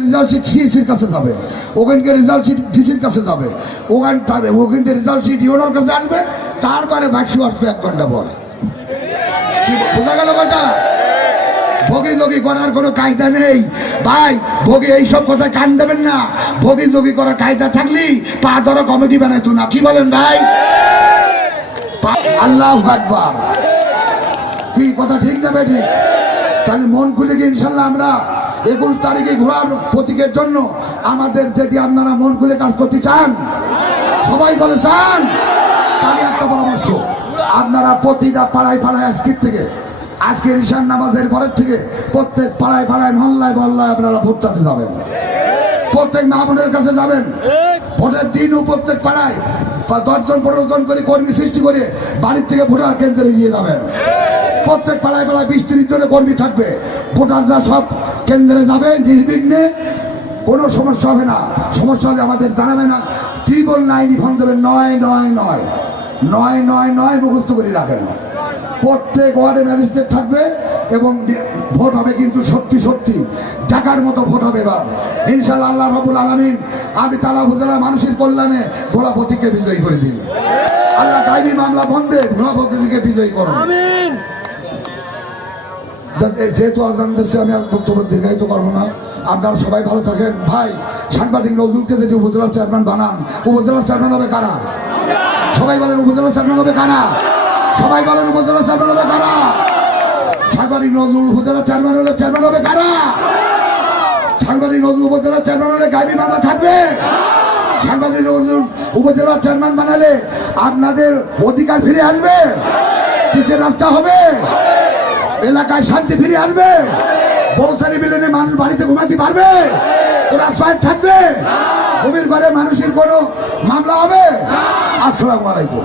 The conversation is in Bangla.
রেজাল্ট শিট সিএসির কাছে যাবে, ওখানকে রেজাল্ট শিট ডিসির কাছে যাবে, ওখান রেজাল্ট শিট ইউনোর কাছে আসবে, তারপরে ভ্যাকসু আসবে 1 ঘন্টা পরে। বোঝা গেল কথা? ভোগী যোগী করার কোনো কায়দা নেই ভাই। ভোগী এইসব কথায় কান দেবেন না। ভোগী যোগী করার কায়দা থাকলেই পা ধরা কমিটি বানাইতো না। কি বলেন ভাই? আল্লাহু আকবার। কি কথা ঠিক না বেটি? তাহলে মন খুলে গিয়ে ইনশাল্লাহ আমরা 21 তারিখে ঘোড়ার প্রতীকের জন্য আমাদের যদি আপনারা মন খুলে কাজ করতে চান, সবাই বলে চান, তাহলে একটা পরামর্শ, আপনারা প্রতিটা পাড়ায় পাড়ায় আজকের ঈশান নামাজের পরের থেকে প্রত্যেক পাড়ায় পাড়ায় মহল্লায় মহল্লায় আপনারা ভোট চাতে যাবেন, প্রত্যেক মা বোনের কাছে যাবেন। ভোটের দিনও প্রত্যেক পাড়ায় 10 জন 15 জন করে কর্মী সৃষ্টি করে বাড়ির থেকে ভোটার কেন্দ্রে নিয়ে যাবেন। প্রত্যেক পাড়ায় পাড়ায় 20-30 জনের কর্মী থাকবে, ভোটাররা সব কেন্দ্রে যাবে নির্বিঘ্নে, কোনো সমস্যা হবে না। সমস্যা হলে আমাদের জানাবে না। 999 ফোন দেবেন, 999 মুখস্থ করে রাখেন। প্রত্যেক ওয়ার্ডে ম্যাজিস্ট্রেট থাকবে এবং ভোট হবে কিন্তু সত্যি টাকার মতো ভোট হবে এবার ইনশাআল্লাহ। আল্লাহ রাব্বুল আলামিন আমি তালা উপজেলা মানুষের কল্যাণে ঘোড়া প্রতীককে বিজয়ী করে দিন। আল্লাহ গায়বী মামলা বন্ধে ঘোড়া প্রতীককে বিজয়ী করুন। আমিন। যেহেতু আজান দিচ্ছে আমি আর বক্তব্য দীর্ঘায়িত করবো না। আপনারা সবাই ভালো থাকেন। ভাই সাংবাদিক নজরুলকে যদি উপজেলা চেয়ারম্যান বানান, উপজেলা চেয়ারম্যান হবে কারা? সবাই বলেন উপজেলা চেয়ারম্যান হবে কারা? সবাই বলেন উপজেলা চেয়ারম্যান হবে কারা? সাংবাদিক নজরুল উপজেলা চেয়ারম্যান হলে চেয়ারম্যান হবে কারা? সাংবাদিক নজরুল উপজেলা চেয়ারম্যান হলে গায়বী মামলা থাকবে। সাংবাদিক নজরুল উপজেলা চেয়ারম্যান বানালে আপনাদের অধিকার ফিরে আসবে, পিছের রাস্তা হবে, এলাকায় শান্তি ফিরে আসবে, বৌসারি বিলেনে মানুষ বাড়িতে ঘুমাতে পারবে, রাস্তায় থাকবে, ভূমির ঘরে মানুষের কোনো মামলা হবে। আসসালামু আলাইকুম।